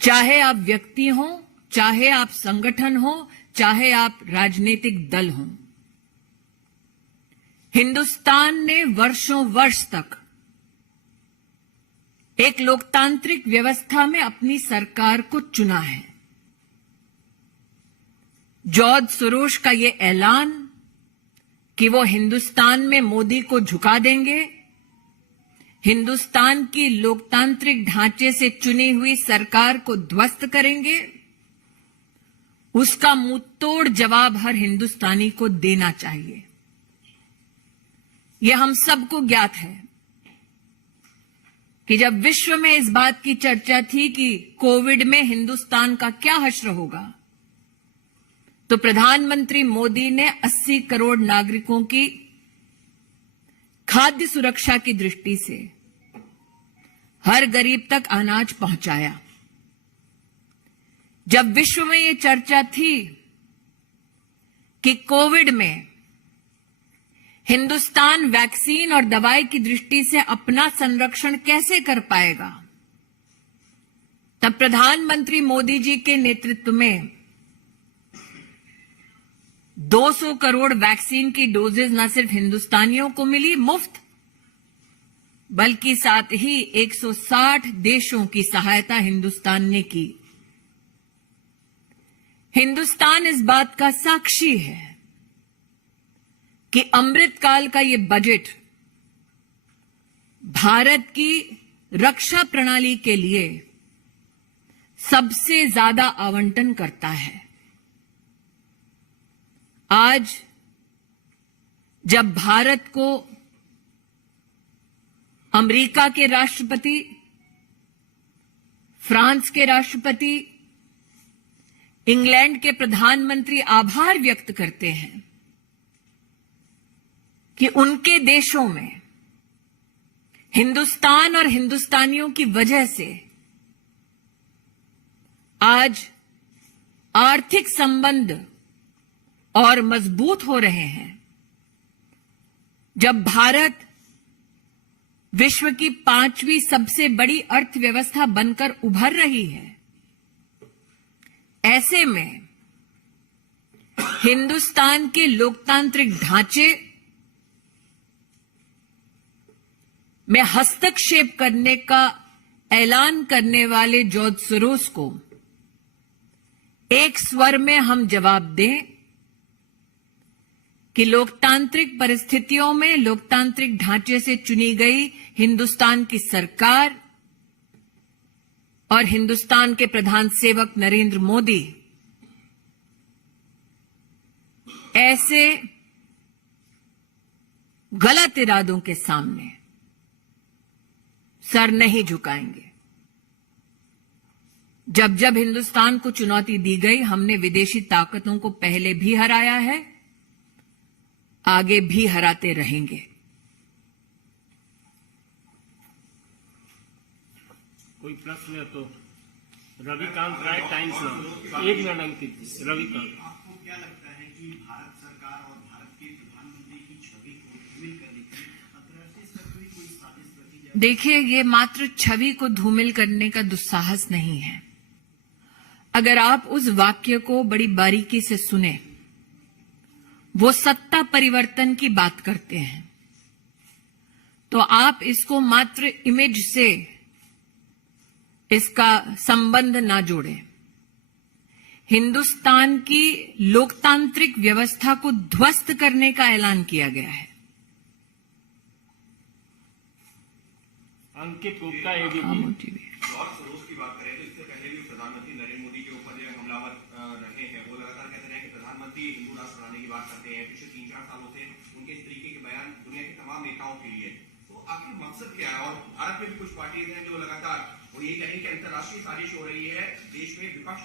चाहे आप व्यक्ति हो, चाहे आप संगठन हो, चाहे आप राजनीतिक दल हो, हिंदुस्तान ने वर्षों वर्ष तक एक लोकतांत्रिक व्यवस्था में अपनी सरकार को चुना है। जॉर्ज सोरोस का ये ऐलान कि वो हिंदुस्तान में मोदी को झुका देंगे, हिंदुस्तान की लोकतांत्रिक ढांचे से चुनी हुई सरकार को ध्वस्त करेंगे, उसका मुंहतोड़ जवाब हर हिंदुस्तानी को देना चाहिए। यह हम सबको ज्ञात है कि जब विश्व में इस बात की चर्चा थी कि कोविड में हिंदुस्तान का क्या हश्र होगा, तो प्रधानमंत्री मोदी ने 80 करोड़ नागरिकों की खाद्य सुरक्षा की दृष्टि से हर गरीब तक अनाज पहुंचाया। जब विश्व में यह चर्चा थी कि कोविड में हिंदुस्तान वैक्सीन और दवाई की दृष्टि से अपना संरक्षण कैसे कर पाएगा, तब प्रधानमंत्री मोदी जी के नेतृत्व में 200 करोड़ वैक्सीन की डोजेज न सिर्फ हिंदुस्तानियों को मिली मुफ्त, बल्कि साथ ही 160 देशों की सहायता हिंदुस्तान ने की। हिंदुस्तान इस बात का साक्षी है कि अमृतकाल का ये बजट भारत की रक्षा प्रणाली के लिए सबसे ज्यादा आवंटन करता है। आज जब भारत को अमेरिका के राष्ट्रपति, फ्रांस के राष्ट्रपति, इंग्लैंड के प्रधानमंत्री आभार व्यक्त करते हैं कि उनके देशों में हिंदुस्तान और हिंदुस्तानियों की वजह से आज आर्थिक संबंध और मजबूत हो रहे हैं, जब भारत विश्व की 5वीं सबसे बड़ी अर्थव्यवस्था बनकर उभर रही है, ऐसे में हिंदुस्तान के लोकतांत्रिक ढांचे में हस्तक्षेप करने का ऐलान करने वाले जॉर्ज सोरोस को एक स्वर में हम जवाब दें कि लोकतांत्रिक परिस्थितियों में लोकतांत्रिक ढांचे से चुनी गई हिंदुस्तान की सरकार और हिंदुस्तान के प्रधान सेवक नरेंद्र मोदी ऐसे गलत इरादों के सामने सर नहीं झुकाएंगे। जब जब हिंदुस्तान को चुनौती दी गई, हमने विदेशी ताकतों को पहले भी हराया है, आगे भी हराते रहेंगे। कोई प्रश्न है तो रविकांत राय, टाइम्स नाउ। एक मिनट अंकित, रविकांत, आपको क्या लगता है कि भारत सरकार और भारत के प्रधानमंत्री की छवि को धूमिल करने की कोई साजिश रची जाए? देखिए, ये मात्र छवि को धूमिल करने का दुस्साहस नहीं है। अगर आप उस वाक्य को बड़ी बारीकी से सुने, वो सत्ता परिवर्तन की बात करते हैं, तो आप इसको मात्र इमेज से इसका संबंध ना जोड़ें। हिंदुस्तान की लोकतांत्रिक व्यवस्था को ध्वस्त करने का ऐलान किया गया है। अंकित गुप्ता, एबीपी। जॉर्ज सोरोस की बात करें तो इससे पहले भी प्रधानमंत्री नरेंद्र मोदी के ऊपर जो हमलावर रहे हैं, वो लगातार कहते रहे कि प्रधानमंत्री हिंदू राष्ट्र बनाने की बात करते हैं। पिछले 3-4 सालों से उनके इस तरीके के बयान दुनिया के तमाम नेताओं के लिए, तो आखिर मकसद क्या है? और भारत में भी कुछ पार्टीज हैं जो लगातार वो ये कहें कि अंतर्राष्ट्रीय साजिश हो रही है, देश में विपक्ष